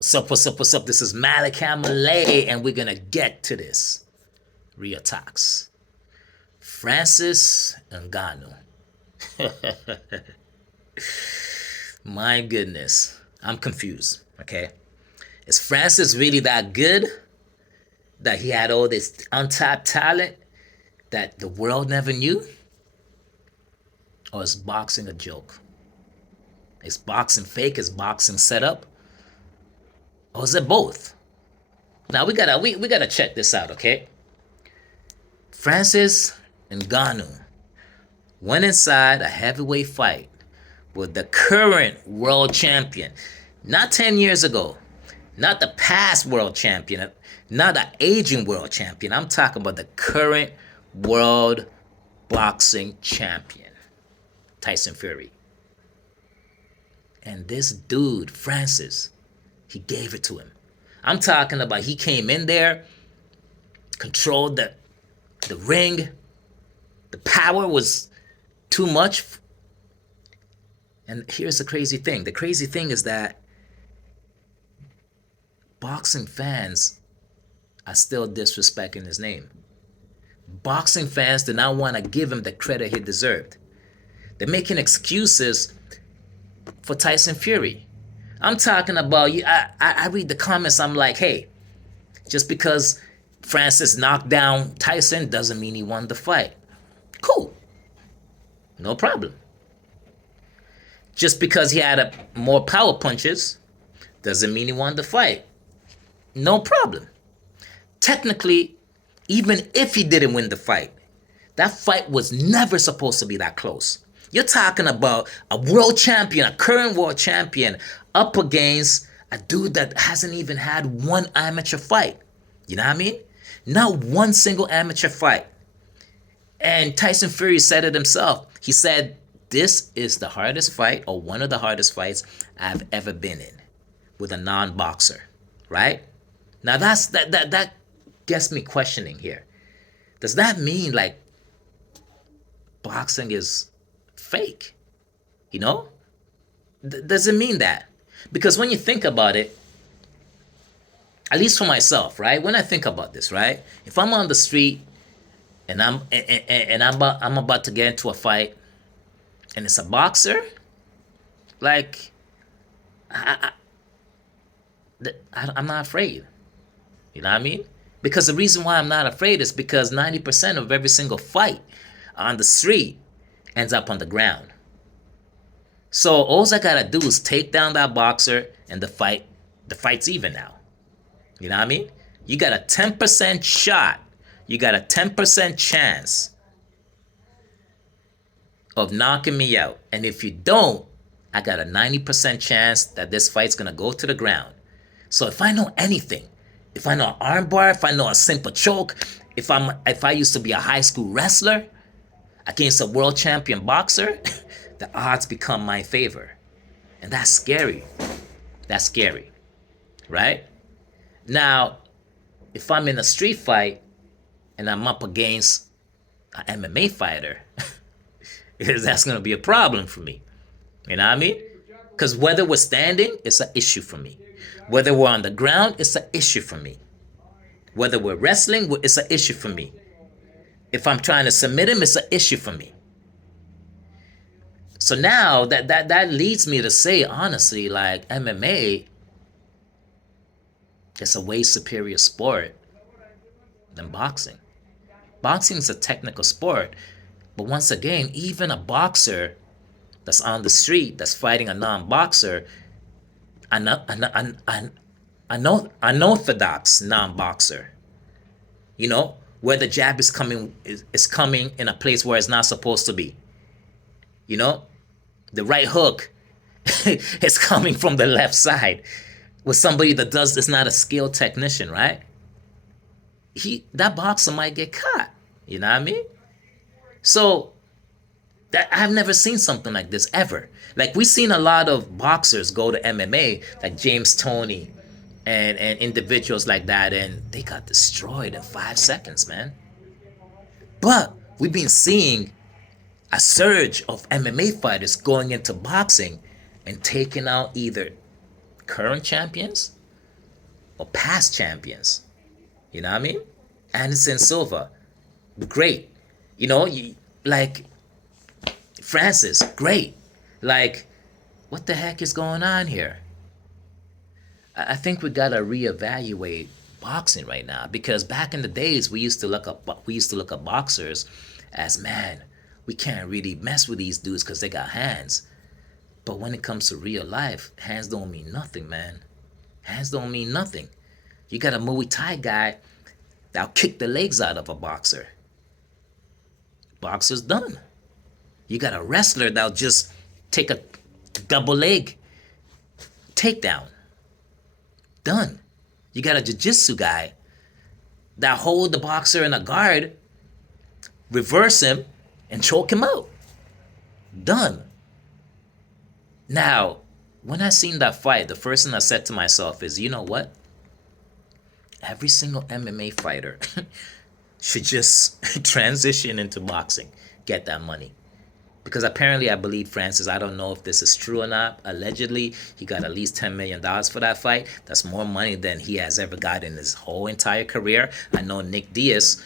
What's up, what's up, what's up? This is Malik Malay, and we're gonna get to this. Real talks. Francis Ngannou. My goodness. I'm confused, okay? Is Francis really that good? That he had all this untapped talent that the world never knew? Or is boxing a joke? Is boxing fake? Is boxing set up? Or is it both? Now we gotta check this out, okay? Francis Ngannou went inside a heavyweight fight with the current world champion, not 10 years ago, not the past world champion, not the aging world champion. I'm talking about the current world boxing champion, Tyson Fury. And this dude, Francis, he gave it to him. I'm talking about he came in there, controlled the ring. The power was too much. And here's the crazy thing. The crazy thing is that boxing fans are still disrespecting his name. Boxing fans do not want to give him the credit he deserved. They're making excuses for Tyson Fury. I'm talking about you. I read the comments. I'm like, hey, just because Francis knocked down Tyson doesn't mean he won the fight. Cool. No problem. Just because he had more power punches doesn't mean he won the fight. No problem. Technically, even if he didn't win the fight, that fight was never supposed to be that close. You're talking about a world champion, a current world champion, up against a dude that hasn't even had one amateur fight. You know what I mean? Not one single amateur fight. And Tyson Fury said it himself. He said, this is the hardest fight, or one of the hardest fights I've ever been in with a non-boxer, right? Now that gets me questioning here. Does that mean like boxing is fake? You know? Does it mean that? Because when you think about it, at least for myself, right? When I think about this, right? If I'm on the street and I'm about to get into a fight, and it's a boxer, like I, I'm not afraid. You know what I mean? Because the reason why I'm not afraid is because 90% of every single fight on the street ends up on the ground. So all I gotta do is take down that boxer, and the fight's even now. You know what I mean? You got a 10% shot. You got a 10% chance of knocking me out. And if you don't, I got a 90% chance that this fight's gonna go to the ground. So if I know anything, if I know an armbar, if I know a simple choke, if I used to be a high school wrestler against a world champion boxer, the odds become my favor. And that's scary. That's scary. Right? Now, if I'm in a street fight and I'm up against an MMA fighter, that's going to be a problem for me. You know what I mean? Because whether we're standing, it's an issue for me. Whether we're on the ground, it's an issue for me. Whether we're wrestling, it's an issue for me. If I'm trying to submit him, it's an issue for me. So now that leads me to say, honestly, like MMA is a way superior sport than boxing. Boxing is a technical sport, but once again, even a boxer that's on the street that's fighting a non-boxer, an unorthodox non-boxer, you know, where the jab is coming in a place where it's not supposed to be. You know, the right hook is coming from the left side with somebody that is not a skilled technician, right? That boxer might get caught. You know what I mean? So I've never seen something like this ever. Like we've seen a lot of boxers go to MMA, like James Toney and individuals like that, and they got destroyed in 5 seconds, man. But we've been seeing a surge of MMA fighters going into boxing and taking out either current champions or past champions. You know what I mean? Anderson Silva, great. You know, like Francis, great. Like, what the heck is going on here? I think we gotta reevaluate boxing right now, because back in the days we used to look at boxers as, man, we can't really mess with these dudes because they got hands. But when it comes to real life, hands don't mean nothing, man. Hands don't mean nothing. You got a Muay Thai guy that'll kick the legs out of a boxer. Boxer's done. You got a wrestler that'll just take a double leg takedown. Done. You got a jiu-jitsu guy that hold the boxer in a guard, reverse him, and choke him out. Done. Now, when I seen that fight, the first thing I said to myself is, you know what? Every single MMA fighter should just transition into boxing, get that money. Because apparently, I believe Francis, I don't know if this is true or not, allegedly, he got at least $10 million for that fight. That's more money than he has ever got in his whole entire career. I know Nick Diaz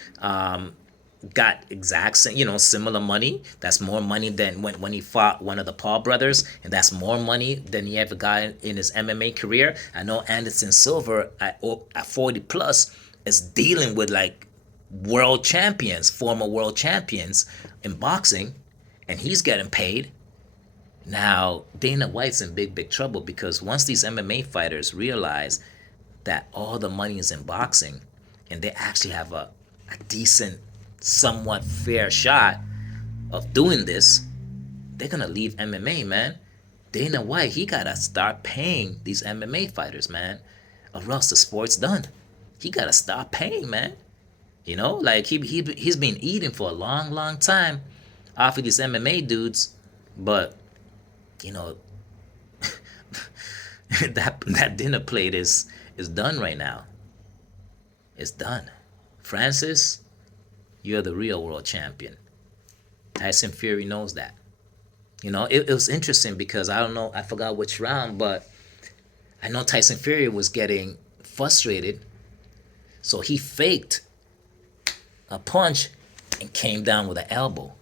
got similar money. That's more money than when he fought one of the Paul brothers, and that's more money than he ever got in his MMA career. I know Anderson Silva at 40 plus is dealing with like former world champions in boxing, and he's getting paid. Now, Dana White's in big trouble, because once these MMA fighters realize that all the money is in boxing and they actually have a decent, somewhat fair shot of doing this, they're going to leave MMA, man. Dana White, he got to start paying these MMA fighters, man, or else the sport's done. He got to start paying, man. You know, like he's been eating for a long time off of these MMA dudes, but you know, that dinner plate is done right now. It's done. Francis, you're the real world champion. Tyson Fury knows that. You know, it was interesting because I don't know, I forgot which round, but I know Tyson Fury was getting frustrated, so he faked a punch and came down with an elbow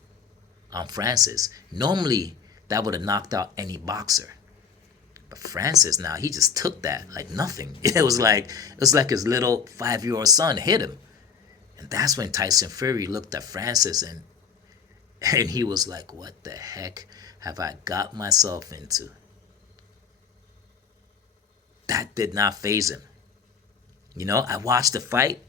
on Francis. Normally, that would have knocked out any boxer. But Francis, now, he just took that like nothing. It was like his little 5-year-old son hit him. And that's when Tyson Fury looked at Francis and he was like, what the heck have I got myself into? That did not faze him. You know, I watched the fight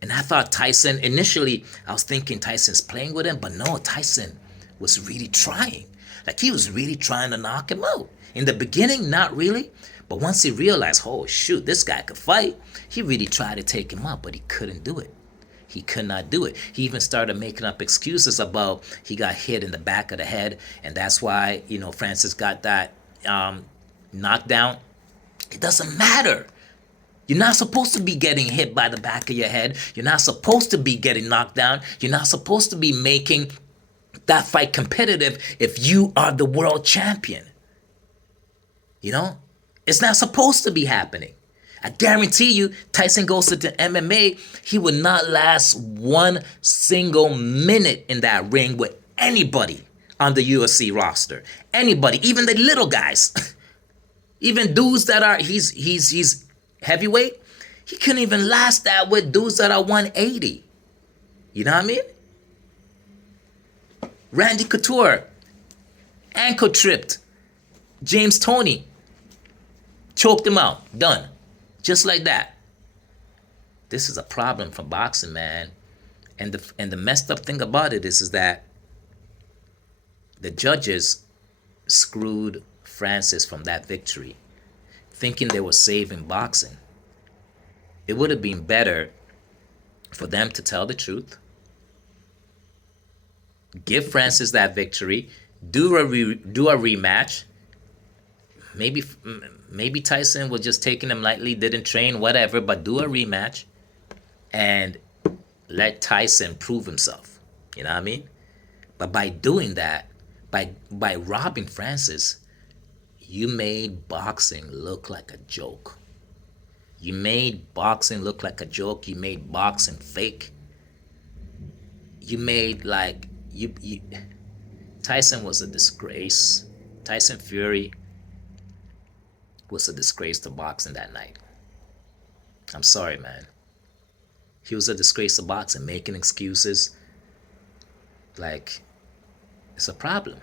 and I thought Tyson, initially, I was thinking Tyson's playing with him, but no, Tyson was really trying. Like, he was really trying to knock him out. In the beginning, not really. But once he realized, oh, shoot, this guy could fight, he really tried to take him out, but he couldn't do it. He could not do it. He even started making up excuses about he got hit in the back of the head, and that's why, you know, Francis got that knockdown. It doesn't matter. You're not supposed to be getting hit by the back of your head. You're not supposed to be getting knocked down. You're not supposed to be making that fight competitive if you are the world champion. You know? It's not supposed to be happening. I guarantee you, Tyson goes to the MMA, he would not last one single minute in that ring with anybody on the UFC roster. Anybody, even the little guys. Even dudes that are, he's heavyweight, he couldn't even last that with dudes that are 180. You know what I mean? Randy Couture, ankle tripped. James Toney, choked him out. Done. Just like that. This is a problem for boxing, man. And the messed up thing about it is that the judges screwed Francis from that victory, thinking they were saving boxing. It would have been better for them to tell the truth, give Francis that victory, do a rematch. Maybe Tyson was just taking him lightly, didn't train, whatever, but do a rematch and let Tyson prove himself. You know what I mean? But by doing that, by robbing Francis, you made boxing look like a joke. You made boxing look like a joke. You made boxing fake. You made like you Tyson was a disgrace. Tyson Fury was a disgrace to boxing that night. I'm sorry, man. He was a disgrace to boxing, making excuses. Like, it's a problem.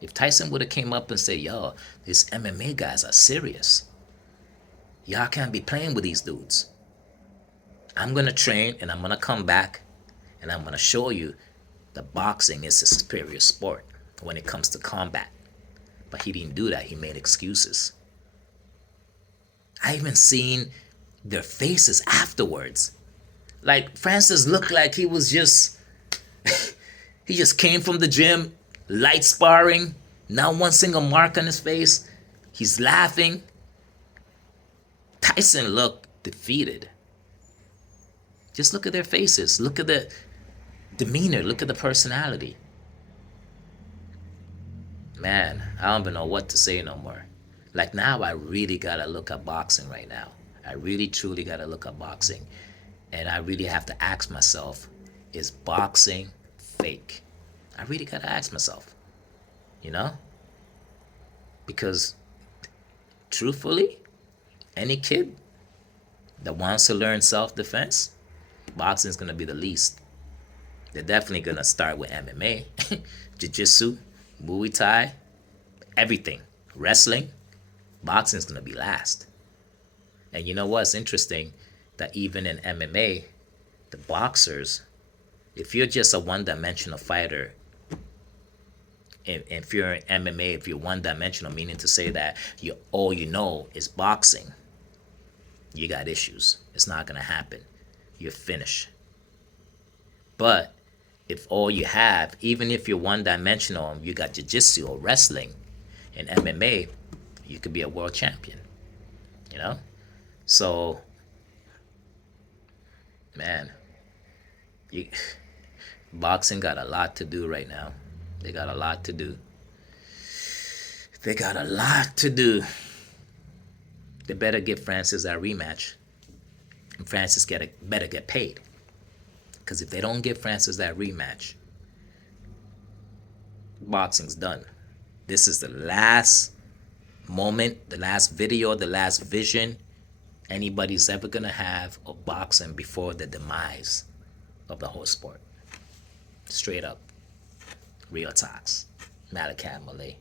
If Tyson would have came up and said, yo, these MMA guys are serious. Y'all can't be playing with these dudes. I'm going to train and I'm going to come back and I'm going to show you that boxing is a superior sport when it comes to combat. But he didn't do that. He made excuses. I even seen their faces afterwards. Like, Francis looked like he was just, he just came from the gym, light sparring, not one single mark on his face. He's laughing. Tyson looked defeated. Just look at their faces. Look at the demeanor. Look at the personality. Man, I don't even know what to say no more. Like, now I really gotta look at boxing right now. I really truly gotta look at boxing. And I really have to ask myself, is boxing fake? I really gotta ask myself, you know? Because truthfully, any kid that wants to learn self-defense, boxing is gonna be the least. They're definitely gonna start with MMA, jiu-jitsu, Muay Thai, everything, wrestling. Boxing is gonna be last. And you know what's interesting? That even in MMA, the boxers, if you're just a one-dimensional fighter, if you're in MMA, if you're one-dimensional, meaning to say that all you know is boxing, you got issues. It's not gonna happen. You're finished. But if all you have, even if you're one-dimensional, you got jiu-jitsu or wrestling, in MMA, you could be a world champion. You know? So, man, boxing got a lot to do right now. They got a lot to do. They got a lot to do. They better give Francis that rematch. And Francis better get paid. Because if they don't give Francis that rematch, boxing's done. This is the last moment, the last video, the last vision anybody's ever going to have of boxing before the demise of the whole sport. Straight up. Real talks. Malachi Malay.